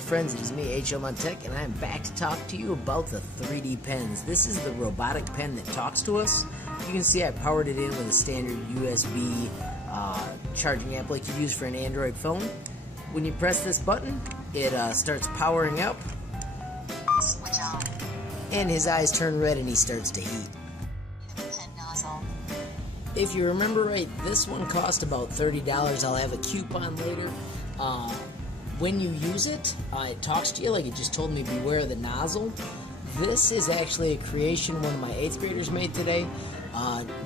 friends, it is me, HLModTech, and I am back to talk to you about the 3D pens. This is the robotic pen that talks to us. You can see I powered it in with a standard USB charging app like you use for an Android phone. When you press this button, it starts powering up, switch on, and his eyes turn red and he starts to heat. pen nozzle. If you remember right, this one cost about $30. I'll have a coupon later. When you use it, it talks to you like it just told me beware of the nozzle. This is actually a creation one of my 8th graders made today.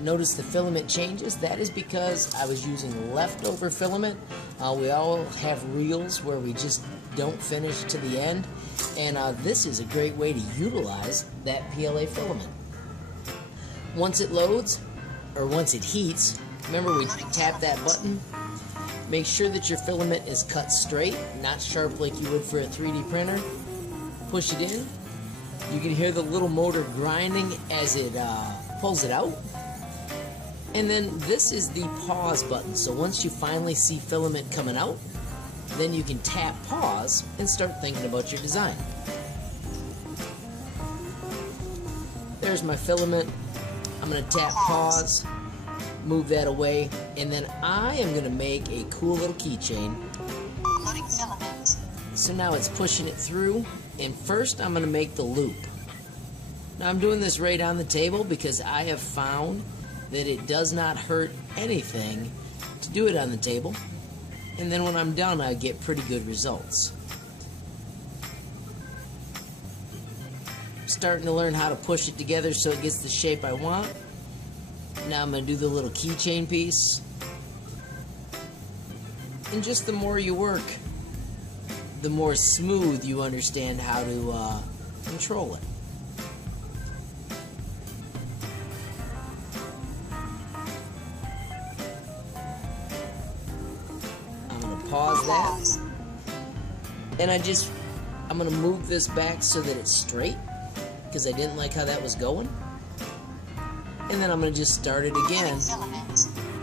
Notice the filament changes. That is because I was using leftover filament. We all have reels where we just don't finish to the end, and this is a great way to utilize that PLA filament. Once it loads, or once it heats, remember we tap that button. Make sure that your filament is cut straight, not sharp like you would for a 3D printer. Push it in. You can hear the little motor grinding as it pulls it out. And then this is the pause button. So once you finally see filament coming out, then you can tap pause and start thinking about your design. There's my filament. I'm going to tap pause, move that away, and then I am going to make a cool little keychain. Loading filament. So now it's pushing it through, and first I'm going to make the loop. Now I'm doing this right on the table because I have found that it does not hurt anything to do it on the table, and then when I'm done I get pretty good results. Starting to learn how to push it together so it gets the shape I want. Now I'm going to do the little keychain piece. And just the more you work, the more smooth you understand how to control it. I'm going to pause that. And I'm going to move this back so that it's straight, because I didn't like how that was going. And then I'm going to just start it again,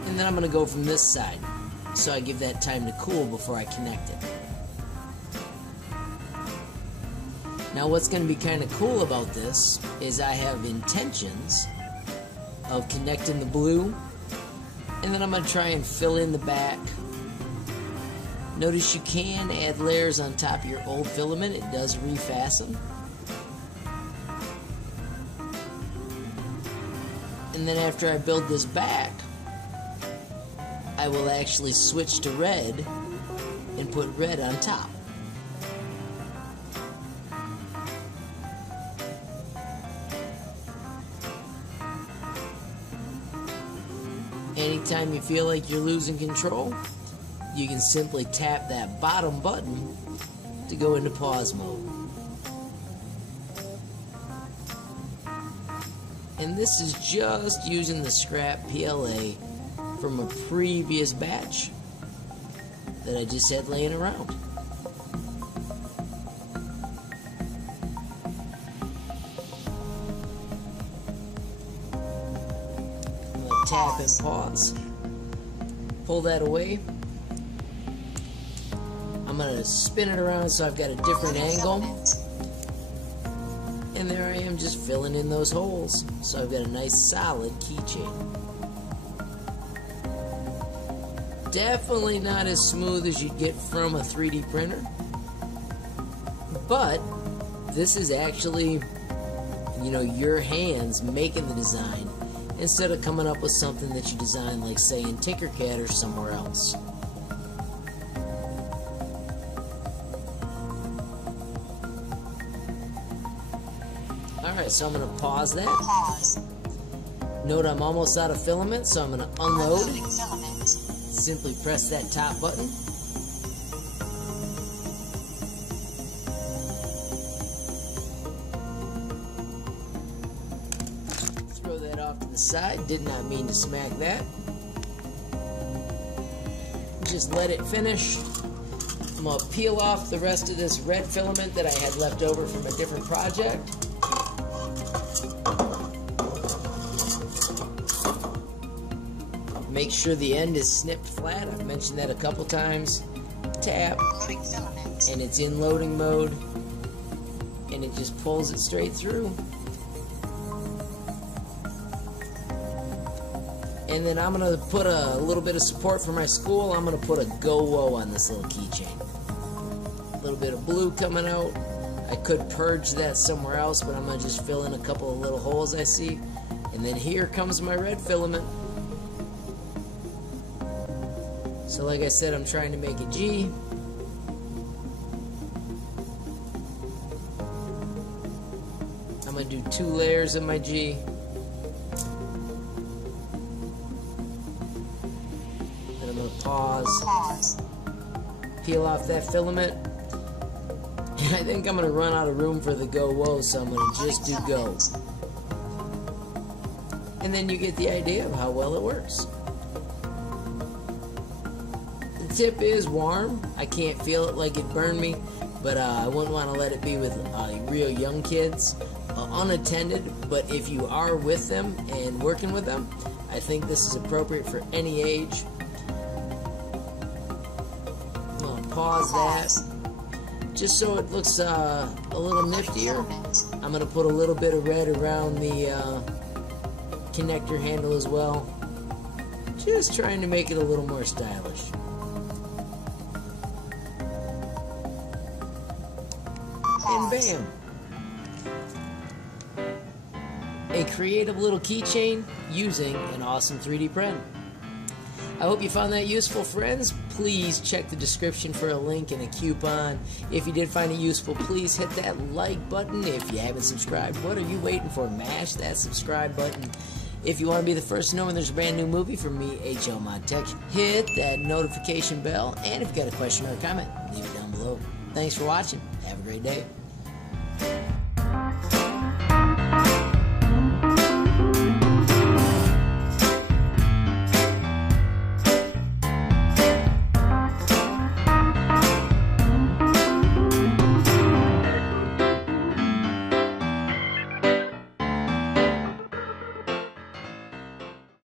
and then I'm going to go from this side, so I give that time to cool before I connect it. Now what's going to be kind of cool about this is I have intentions of connecting the blue, and then I'm going to try and fill in the back. Notice you can add layers on top of your old filament. It does refasten. And then after I build this back, I will actually switch to red and put red on top. Anytime you feel like you're losing control, you can simply tap that bottom button to go into pause mode. And this is just using the scrap PLA from a previous batch that I just had laying around. I'm going to tap and pause. Pull that away. I'm going to spin it around so I've got a different angle. And there I am just filling in those holes. So I've got a nice solid keychain. Definitely not as smooth as you'd get from a 3D printer. But this is actually, your hands making the design instead of coming up with something that you design like say in Tinkercad or somewhere else. Alright, so I'm going to pause that. Pause. Note I'm almost out of filament, so I'm going to unload. Loading filament. Simply press that top button. Throw that off to the side. Did not mean to smack that. Just let it finish. I'm going to peel off the rest of this red filament that I had left over from a different project. Make sure the end is snipped flat. I've mentioned that a couple times. Tap. Loading filament. and it's in loading mode, and it just pulls it straight through. And then I'm going to put a little bit of support for my school. I'm going to put a Go Whoa on this little keychain. A little bit of blue coming out. I could purge that somewhere else, but I'm going to just fill in a couple of little holes I see. And then here comes my red filament. So like I said, I'm trying to make a G. I'm going to do 2 layers of my G. Then I'm going to pause. Peel off that filament. And I think I'm going to run out of room for the Go Whoa, so I'm going to just do Go. And then you get the idea of how well it works. The tip is warm. I can't feel it like it burned me, but I wouldn't want to let it be with real young kids, unattended. But if you are with them and working with them, I think this is appropriate for any age. I'm going to pause that. Just so it looks a little niftier, I'm going to put a little bit of red around the connector handle as well. Just trying to make it a little more stylish. And bam! A creative little keychain using an awesome 3D print. I hope you found that useful, friends. Please check the description for a link and a coupon. If you did find it useful, please hit that like button. If you haven't subscribed, what are you waiting for? Mash that subscribe button. If you want to be the first to know when there's a brand new movie from me, HLModTech, hit that notification bell. And if you got a question or a comment, leave it down below. Thanks for watching. Have a great day.